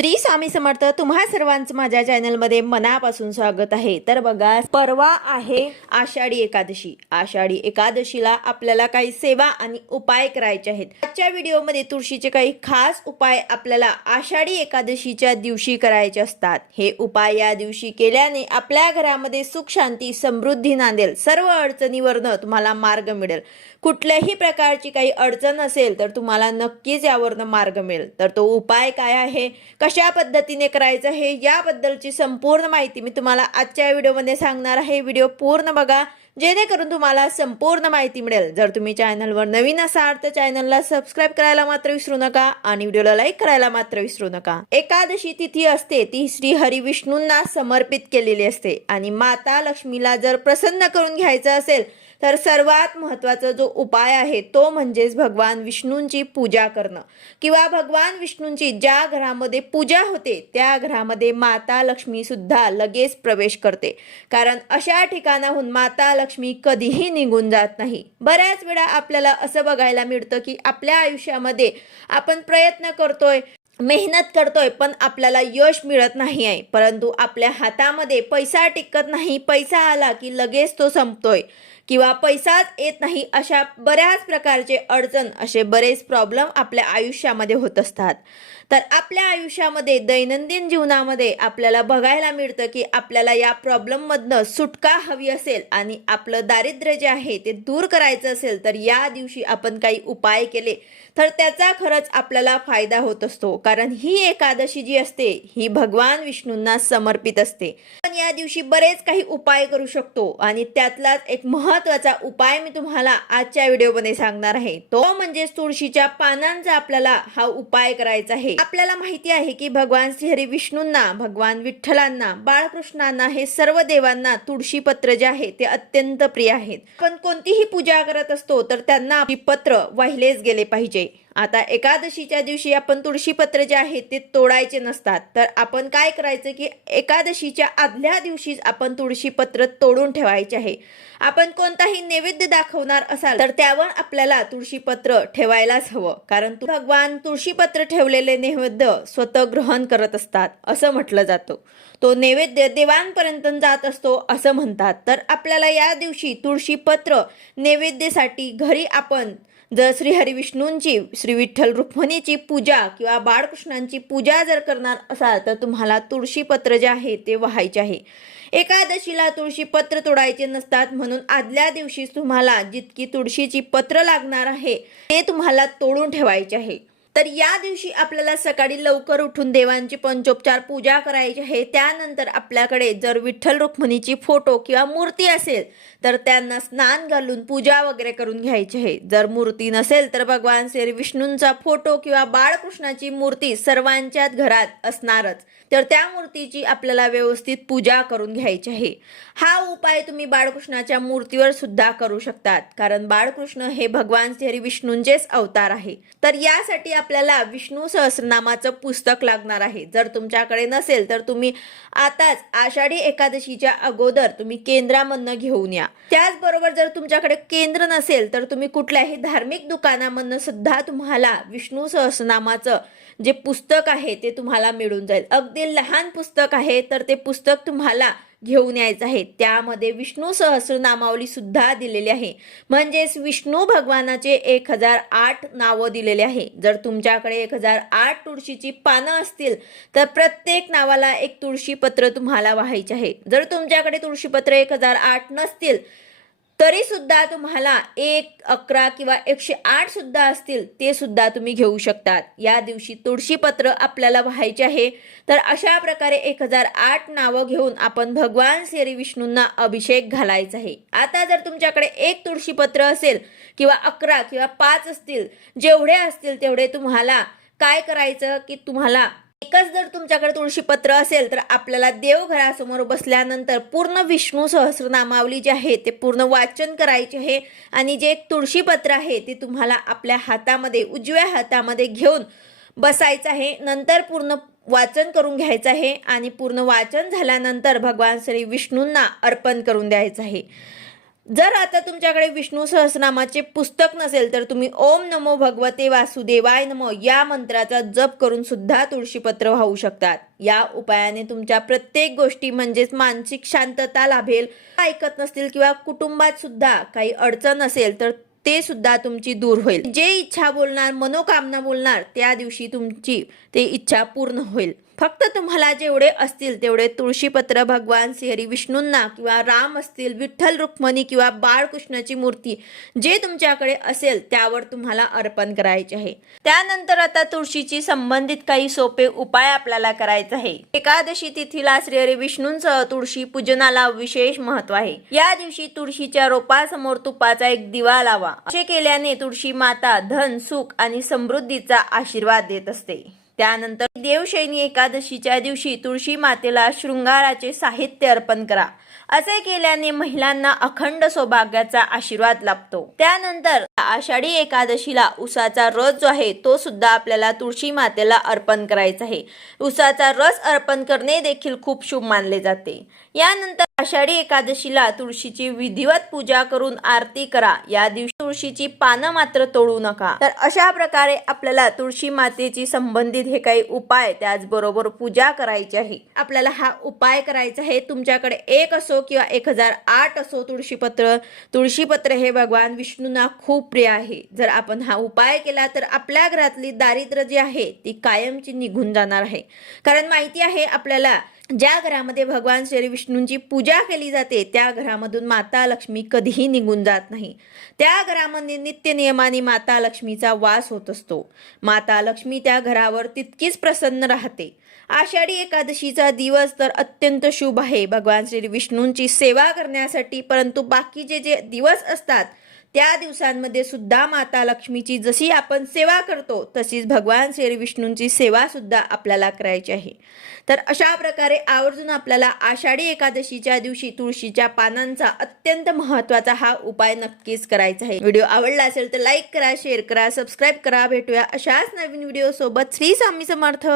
श्री स्वामी समर्थ. तुम्हा सर्वांचं माझ्या चॅनलमध्ये मनापासून स्वागत आहे. तर बघा, परवा आहे आषाढी एकादशी. आषाढी एकादशीला आपल्याला काही सेवा आणि उपाय करायचे आहेत. आजच्या व्हिडिओमध्ये तुळशीचे काही खास उपाय आपल्याला आषाढी एकादशीच्या दिवशी करायचे असतात. हे उपाय या दिवशी केल्याने आपल्या घरामध्ये सुख शांती समृद्धी नांदेल. सर्व अडचणीवरनं तुम्हाला मार्ग मिळेल. कुठल्याही प्रकारची काही अडचण असेल तर तुम्हाला नक्कीच यावरनं मार्ग मिळेल. तर तो उपाय काय आहे, कशा पद्धतीने करायचं आहे, याबद्दलची संपूर्ण माहिती मी तुम्हाला आजच्या व्हिडिओमध्ये सांगणार आहे. व्हिडिओ पूर्ण बघा जेणेकरून तुम्हाला संपूर्ण माहिती मिळेल. जर तुम्ही चॅनलवर नवीन असाल तर चॅनलला सबस्क्राईब करायला मात्र विसरू नका आणि व्हिडिओला लाईक करायला मात्र विसरू नका. एकादशी तिथी असते ती श्री हरी विष्णूंना समर्पित केलेली असते आणि माता लक्ष्मीला जर प्रसन्न करून घ्यायचं असेल तर सर्वात महत्त्वाचा जो उपाय आहे तो म्हणजेच भगवान विष्णूंची पूजा करणं किंवा भगवान विष्णूंची ज्या घरामध्ये पूजा होते त्या घरामध्ये माता लक्ष्मी सुद्धा लगेच प्रवेश करते. कारण अशा ठिकाणाहून माता लक्ष्मी कधीही निघून जात नाही. बऱ्याच वेळा आपल्याला असं बघायला मिळतं की आपल्या आयुष्यामध्ये आपण प्रयत्न करतोय, मेहनत करतोय, पण आपल्याला यश मिळत नाही आहे. परंतु आपल्या हातामध्ये पैसा टिकत नाही. पैसा आला की लगेच तो संपतोय किंवा पैसाच येत नाही. अशा बऱ्याच प्रकारचे अडचण, असे बरेच प्रॉब्लेम आपल्या आयुष्यामध्ये होत असतात. तर आपल्या आयुष्यामध्ये दैनंदिन जीवनामध्ये आपल्याला बघायला मिळतं की आपल्याला या प्रॉब्लेममधनं सुटका हवी असेल आणि आपलं दारिद्र्य जे आहे ते दूर करायचं असेल तर या दिवशी आपण काही उपाय केले तर त्याचा खरंच आपल्याला फायदा होत असतो. कारण ही एकादशी जी असते ही भगवान विष्णूंना समर्पित असते. पण या दिवशी बरेच काही उपाय करू शकतो आणि त्यातलाच एक महत्त्वाचा उपाय मी तुम्हाला आजच्या व्हिडिओमध्ये सांगणार आहे. तो म्हणजे तुळशीच्या पानांचा आपल्याला हा उपाय करायचा आहे. आपल्याला माहिती आहे की भगवान श्रीहरी विष्णूंना, भगवान विठ्ठलांना, बाळकृष्णांना, हे सर्व देवांना तुळशी पत्र जे आहे ते अत्यंत प्रिय आहेत. पण कोणतीही पूजा करत असतो तर त्यांना पत्र वाहिलेच गेले पाहिजे. आता एकादशीच्या दिवशी आपण तुळशी पत्र जे आहे ते तोडायचे नसतात. तर आपण काय करायचं की एकादशीच्या आदल्या दिवशीच आपण तुळशी पत्र तोडून ठेवायचे आहे. आपण कोणताही नैवेद्य दाखवणार असाल तर त्यावर आपल्याला तुळशी पत्र ठेवायलाच हवं. कारण भगवान तुळशी पत्र ठेवलेले नैवेद्य स्वतः ग्रहण करत असतात असं म्हटलं जातं. तो नैवेद्य देवांपर्यंत जात असतो असं म्हणतात. तर आपल्याला या दिवशी तुळशी पत्र नैवेद्यासाठी घरी आपण जर श्री हरी विष्णूंची, श्री विठ्ठल रुक्मिणीची पूजा किंवा बाळकृष्णांची पूजा जर करणार असाल तर तुम्हाला तुळशी पत्र जे आहे ते वाहायचे आहे. एकादशीला तुळशी पत्र तोडायचे नसतात, म्हणून आदल्या दिवशी तुम्हाला जितकी तुळशीची पत्र लागणार आहे ते तुम्हाला तोडून ठेवायचे आहे. तर या दिवशी आपल्याला सकाळी लवकर उठून देवांची पंचोपचार पूजा करायची आहे. त्यानंतर आपल्याकडे जर विठ्ठल रुक्मिणीची फोटो किंवा मूर्ती असेल तर त्यांना स्नान घालून पूजा वगैरे करून घ्यायची आहे. जर मूर्ती नसेल तर भगवान श्री विष्णूंचा फोटो किंवा बाळकृष्णाची मूर्ती सर्वांच्याच घरात असणारच, तर त्या मूर्तीची आपल्याला व्यवस्थित पूजा करून घ्यायची आहे. हा उपाय तुम्ही बाळकृष्णाच्या मूर्तीवर सुद्धा करू शकतात. कारण बाळकृष्ण हे भगवान श्री विष्णूंचेच अवतार आहे. तर यासाठी आपल्याला विष्णू सहस्रनामाचं पुस्तक लागणार आहे. जर तुमच्याकडे नसेल तर तुम्ही आताच आषाढी एकादशीच्या अगोदर तुम्ही केंद्रामधनं घेऊन या. त्याचबरोबर जर तुमच्याकडे केंद्र नसेल तर तुम्ही कुठल्याही धार्मिक दुकानामधनं सुद्धा तुम्हाला विष्णू सहस्रनामाचं जे पुस्तक आहे ते तुम्हाला मिळून जाईल. अगदी लहान पुस्तक आहे तर ते पुस्तक तुम्हाला घेऊन यायचं आहे. त्यामध्ये विष्णू सहस्रनामावली सुद्धा दिलेली आहे. म्हणजेच विष्णू भगवानाचे 1008 नावं दिलेले आहे. जर तुमच्याकडे 1008 तुळशीची पानं असतील तर प्रत्येक नावाला एक तुळशी पत्र तुम्हाला वाहायचे आहे. जर तुमच्याकडे तुळशी पत्र 1008 नसतील तरी सुद्धा तुम्हाला 1, 11 किंवा 108 सुद्धा असतील ते सुद्धा तुम्ही घेऊ शकतात. या दिवशी तुळशी पत्र आपल्याला वाहायचे आहे. तर अशा प्रकारे 1008 नावं घेऊन आपण भगवान श्री विष्णूंना अभिषेक घालायचा आहे. आता जर तुमच्याकडे 1 तुळशी पत्र असेल किंवा 11 किंवा 5 असतील, जेवढे असतील तेवढे तुम्हाला काय करायचं की तुम्हाला एकच जर तुमच्याकडे तुळशी पत्र असेल तर आपल्याला देवघरासमोर बसल्यानंतर पूर्ण विष्णू सहस्रनामावली जी आहे ते पूर्ण वाचन करायचे आहे. आणि जे एक तुळशी पत्र आहे ते तुम्हाला आपल्या हातामध्ये, उजव्या हातामध्ये घेऊन बसायचं आहे. नंतर पूर्ण वाचन करून घ्यायचं आहे आणि पूर्ण वाचन झाल्यानंतर भगवान श्री विष्णूंना अर्पण करून द्यायचं आहे. जर आता तुमच्याकडे विष्णू सहस्रनामाचे पुस्तक नसेल तर तुम्ही ओम नमो भगवते वासुदेवाय नमो या मंत्राचा जप करून सुद्धा तुळशीपत्र वाहू शकतात. या उपायाने तुमच्या प्रत्येक गोष्टी म्हणजेच मानसिक शांतता लाभेल. ऐकत नसतील किंवा कुटुंबात सुद्धा काही अडचण असेल तर ते सुद्धा तुमची दूर होईल. जे इच्छा बोलणार, मनोकामना बोलणार, त्या दिवशी तुमची ते इच्छा पूर्ण होईल. फक्त तुम्हाला जेवढे असतील तेवढे तुळशीपत्र भगवान श्री विष्णूंना किंवा राम असतील, विठ्ठल रुक्मिणी किंवा बाळकृष्णाची मूर्ती जे तुमच्याकडे असेल त्यावर तुम्हाला अर्पण करायचे आहे. त्यानंतर आता तुळशीची संबंधित काही सोपे उपाय आपल्याला करायचे आहे. एकादशी तिथीला श्री विष्णूंसह तुळशी पूजनाला विशेष महत्व आहे. या दिवशी तुळशीच्या रोपासमोर तुपाचा एक दिवा लावा. असे केल्याने तुळशी माता धन, सुख आणि समृद्धीचा आशीर्वाद देत असते. त्यानंतर देवशयनी एकादशीच्या दिवशी तुळशी मातेला शृंगाराचे साहित्य अर्पण करा. असे केल्याने महिलांना अखंड सौभाग्याचा आशीर्वाद लाभतो. त्यानंतर आषाढी एकादशीला उसाचा रस जो आहे तो सुद्धा आपल्याला तुळशी मातेला अर्पण करायचा आहे. उसाचा रस अर्पण करणे देखील खूप शुभ मानले जाते. यानंतर आषाढी एकादशीला तुळशीची विधिवत पूजा करून आरती करा. या दिवशी तुळशीची पानं मात्र तोडू नका. तर अशा प्रकारे आपल्याला तुळशी मातेची संबंधित हे काही उपाय त्याचबरोबर पूजा करायची आहे. आपल्याला हा उपाय करायचा आहे. तुमच्याकडे 1 असो किंवा 1008 असो तुळशीपत्र हे भगवान विष्णूंना खूप प्रिय आहे. जर आपण हा उपाय केला तर आपल्या घरातली दारिद्र्य जी आहे ती कायमची निघून जाणार आहे. कारण माहिती आहे आपल्याला ज्या घरामध्ये भगवान श्री विष्णूंची पूजा केली जाते त्या घरामधून माता लक्ष्मी कधीही निघून जात नाही. त्या घरामध्ये नित्य नियमाने माता लक्ष्मीचा वास होत असतो. माता लक्ष्मी त्या घरावर तितकीच प्रसन्न राहते. आषाढी एकादशीचा दिवस तर अत्यंत शुभ आहे भगवान श्री विष्णूंची सेवा करण्यासाठी. परंतु बाकीचे जे दिवस असतात त्या दिवसांमध्ये सुद्धा माता लक्ष्मीची जशी आपण सेवा करतो तशीच भगवान श्री विष्णूंची सेवा सुद्धा आपल्याला करायची आहे. तर अशा प्रकारे आवर्जून आपल्याला आषाढी एकादशीच्या दिवशी तुळशीच्या पानांचा अत्यंत महत्त्वाचा हा उपाय नक्कीच करायचा आहे. व्हिडिओ आवडला असेल तर लाईक करा, शेअर करा, सबस्क्राईब करा. भेटूया अशाच नवीन व्हिडिओ सोबत. श्री स्वामी समर्थ.